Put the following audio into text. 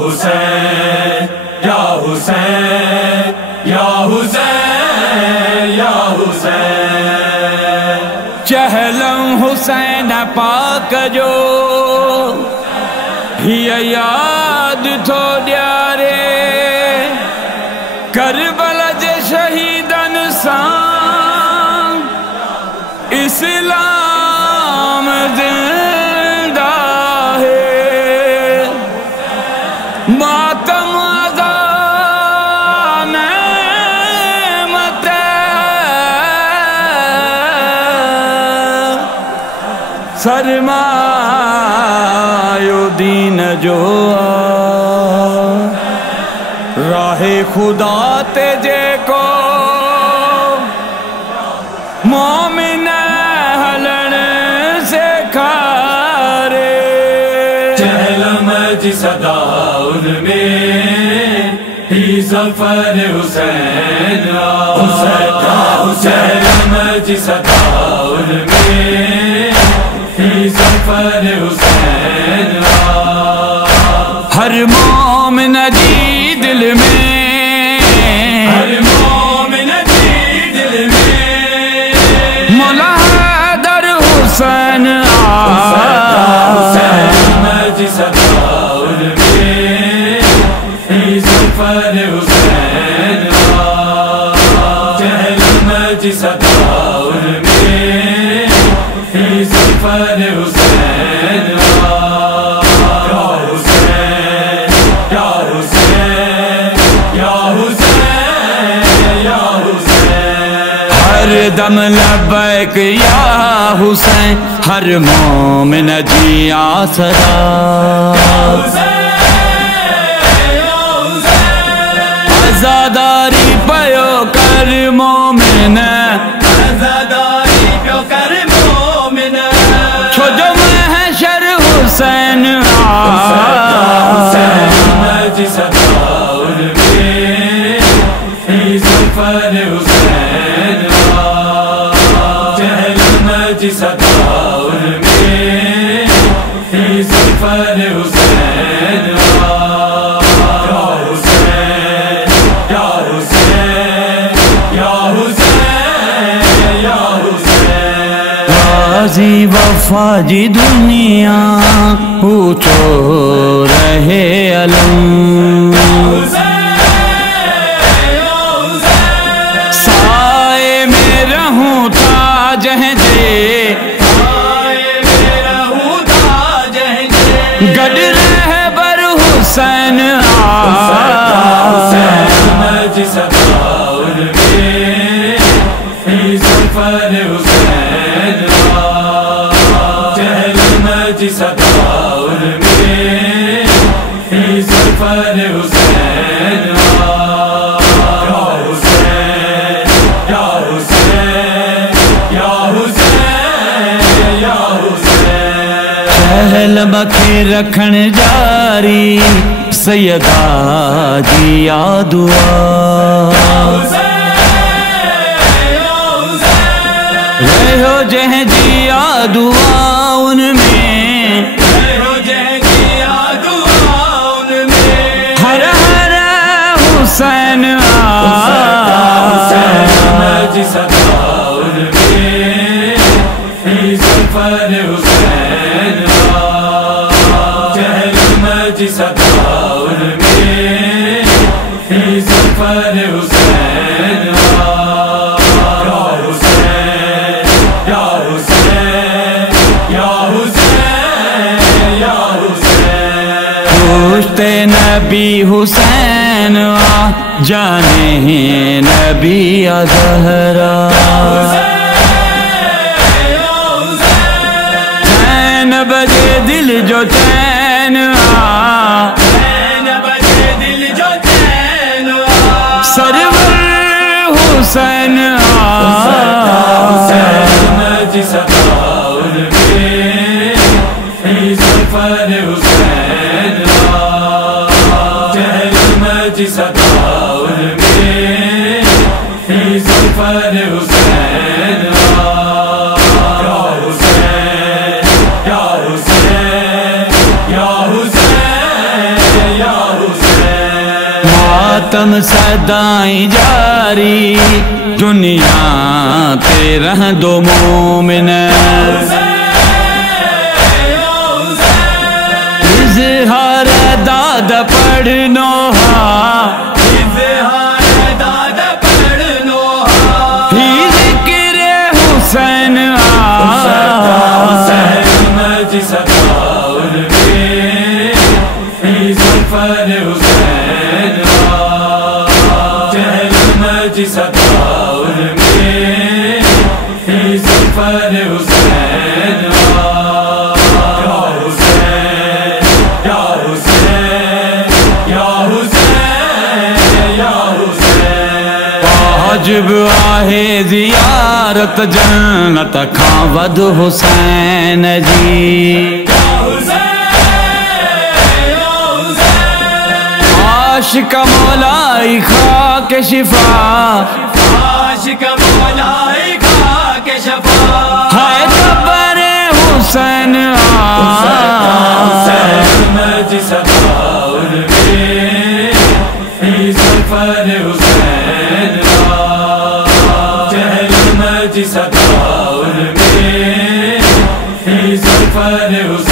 حسین یا حسین یا حسین یا حسین چہلم حسین پاک جو ہی یاد تھو دیارے کربلا جے شہیدن سان اسلام زندہ ہے ماتم ازان نعمت سرمایو دین جو راہ خدا تجھے کو مومن ہلن سے کھارے چہلم جی صدا ان میں ہی ظفر حسین چہلم جی صدا ان میں ہی ظفر حسین ہر مومن جی دل میں ہر مومن جی دل میں مولا حیدر حسین چہلم جی صدا ان میں ہی ظفر حسین چہلم جی صدا ان میں ہی ظفر حسین ہر دم لبیک یا حسین ہر مومن جی آسرا عزاداری پیو کر مومن عزاداری پیو کر مومن چھو جو محشر حسین چہلم جی صدا ان میں ہی ظفر حسین چہلم جی صدا ان میں ہی ظفر حسین یا حسین یا حسین یا حسین یا حسین غازی وفا جی دنیا پوچھو رہے علم سائے میں رہوں تا جہیں جے گڈ رہ بر حسین چہلم جی صدا ان میں ہی ظفر حسین چہلم جی صدا ان میں ہی ظفر حسین یا حسین یا حسین یا حسین یا حسین چہل بکھے رکھن جاری سیدہ جی یا دعا رہو جہ جی یا دعا ان میں ہر ہر حسین چہلم جی صدا ان میں ہی ظفر حسین چہلم جی صدا ان میں ہی ظفر حسین یا حسین یا حسین یا حسین یا حسین پوچھتے نبی حسین جانے نبی زہرا چین بجے دل جو چین دل جو چین سرور حسین چہلم جی صدا ان میں ہی ظفر حسین چہلم جی صدا ان میں ہی ظفر حسین یا حسین یا حسین یا حسین یا ستم سدائیں جاری دنیا پہ رہ دو مومن اظہار داد پڑھنو حسین مجی صداور میں فی زلفر حسین چہل مجی صداور میں فی زلفر حسین یا حسین یا حسین یا حسین یا حسین واجب آہے زیارت جنت کھاں ود حسین جی عاشق مولائی خاک شفا عاشق مولائی خاک شفا ہے قبر حسین حسین مجی صداور میں فی زلفر حسین چہل مجی صداور میں فی زلفر حسین